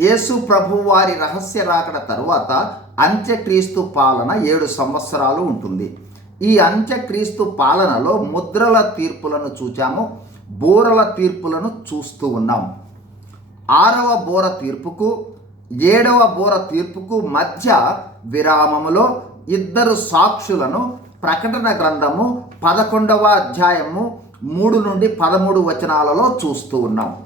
యేసు ప్రభు వారి రహస్య రాకడ తరువాత అంత్యక్రీస్తు పాలన ఏడు సంవత్సరాలు ఉంటుంది. ఈ అంత్యక్రీస్తు పాలనలో ముద్రల తీర్పులను చూచాము బోరల తీర్పులను చూస్తూ ఉన్నాం. ఆరవ బోర తీర్పుకు ఏడవ బోర తీర్పుకు మధ్య విరామములో ఇద్దరు సాక్షులను ప్రకటన గ్రంథము పదకొండవ అధ్యాయము మూడు నుండి పదమూడు వచనాలలో చూస్తూ ఉన్నాం.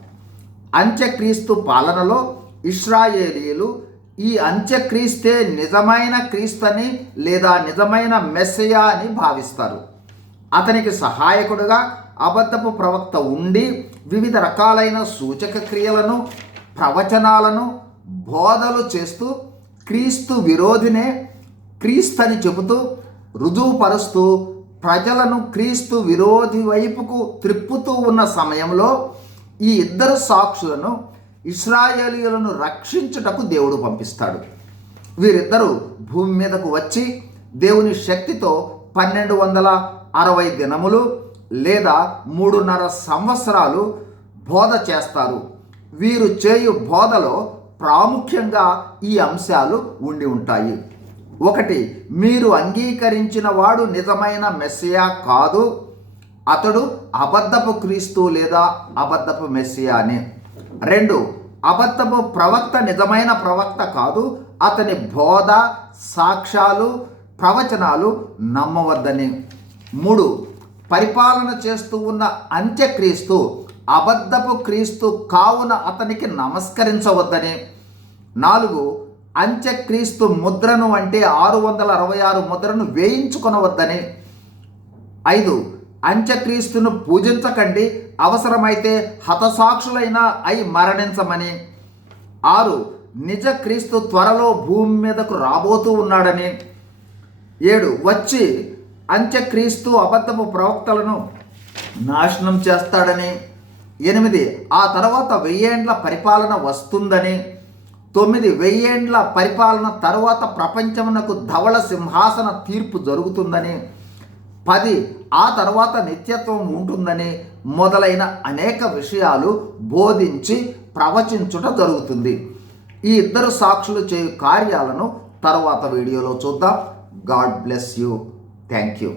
అంత్యక్రీస్తు పాలనలో ఇస్రాయేలీలు ఈ అంత్యక్రీస్తే నిజమైన క్రీస్తని లేదా నిజమైన మెస్సయా అని భావిస్తారు. అతనికి సహాయకుడుగా అబద్ధపు ప్రవక్త ఉండి వివిధ రకాలైన సూచక క్రియలను ప్రవచనాలను బోధలు చేస్తూ క్రీస్తు విరోధినే క్రీస్తని చెబుతూ రుజువుపరుస్తూ ప్రజలను క్రీస్తు విరోధి వైపుకు త్రిప్పుతూ ఉన్న సమయంలో ఈ ఇద్దరు సాక్షులను ఇస్రాయేలీయులను రక్షించుటకు దేవుడు పంపిస్తాడు. వీరిద్దరూ భూమి మీదకు వచ్చి దేవుని శక్తితో పన్నెండు వందల అరవై దినములు లేదా మూడున్నర సంవత్సరాలు బోధ చేస్తారు. వీరు చేయు బోధలో ప్రాముఖ్యంగా ఈ అంశాలు ఉండి ఉంటాయి. ఒకటి మీరు అంగీకరించిన వాడు నిజమైన మెస్సియా కాదు. అతడు అబద్ధపు క్రీస్తు లేదా అబద్ధపు మెస్సియా అని రెండు అబద్ధపు ప్రవక్త నిజమైన ప్రవక్త కాదు అతని బోధ సాక్ష్యాలు ప్రవచనాలు నమ్మవద్దని. మూడు పరిపాలన చేస్తూ ఉన్న అంత్యక్రీస్తు అబద్ధపు క్రీస్తు కావున అతనికి నమస్కరించవద్దని. నాలుగు అంత్యక్రీస్తు ముద్రను అంటే ఆరు వందల అరవై ఆరు ముద్రను వేయించుకొనవద్దని. ఐదు అంత్యక్రీస్తును పూజించకండి. అవసరమైతే హతసాక్షులైన అయి మరణించమని. ఆరు నిజ క్రీస్తు త్వరలో భూమి మీదకు రాబోతూ ఉన్నాడని. ఏడు వచ్చి అంత్యక్రీస్తు అబద్ధపు ప్రవక్తలను నాశనం చేస్తాడని. ఎనిమిది ఆ తర్వాత వెయ్యేండ్ల పరిపాలన వస్తుందని. తొమ్మిది వెయ్యేండ్ల పరిపాలన తర్వాత ప్రపంచమునకు ధవళ సింహాసన తీర్పు జరుగుతుందని. పది ఆ తర్వాత నిత్యత్వం ఉంటుందని మొదలైన అనేక విషయాలు బోధించి ప్రవచించుట జరుగుతుంది. ఈ ఇద్దరు సాక్షులు చేయు కార్యాలను తర్వాత వీడియోలో చూద్దాం. God bless you. Thank you.